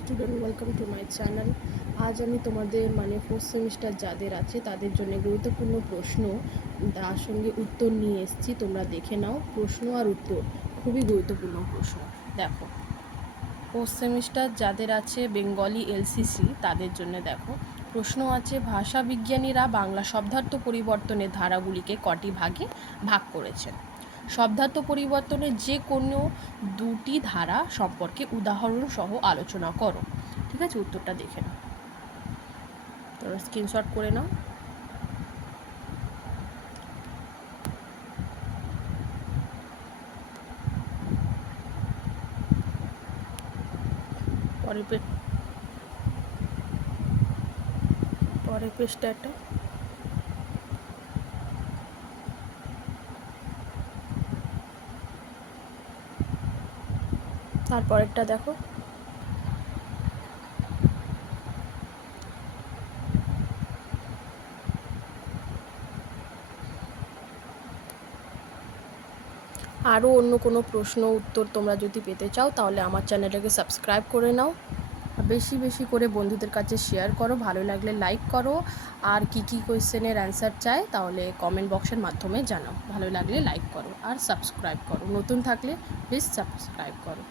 Student, welcome to my channel. আজ আমি তোমাদের ফোর্থ সেমিস্টার যাদের আছে তাদের জন্য গুরুত্বপূর্ণ প্রশ্ন তার সঙ্গে উত্তর নিয়ে এসেছি। তোমরা দেখে নাও, প্রশ্ন আর উত্তর খুবই গুরুত্বপূর্ণ প্রশ্ন। দেখো, ফোর্থ সেমিস্টার যাদের আছে বেঙ্গলি এলসিসি তাদের জন্য দেখো প্রশ্ন আছে, ভাষা বিজ্ঞানীরা বাংলা শব্দার্থ পরিবর্তনের ধারাগুলিকে কটি ভাগে ভাগ করেছেন? শব্দার্থ পরিবর্তনের যে কোনো দুটি ধারা সম্পর্কে উদাহরণ সহ আলোচনা করো। ঠিক আছে, উত্তরটা দেখে নাও, তোমরা স্ক্রিনশট করে নাও। পরের পেজটা একটা, তারপরেরটা দেখো। আরও অন্য কোনো প্রশ্ন উত্তর তোমরা যদি পেতে চাও তাহলে আমার চ্যানেলটাকে সাবস্ক্রাইব করে নাও। বেশি বেশি করে বন্ধুদের কাছে শেয়ার করো, ভালো লাগলে লাইক করো। আর কি কি কোয়েশ্চেনের অ্যান্সার চাই তাহলে কমেন্ট বক্সের মাধ্যমে জানাও। ভালো লাগলে লাইক করো আর সাবস্ক্রাইব করো, নতুন থাকলে প্লিজ সাবস্ক্রাইব করো।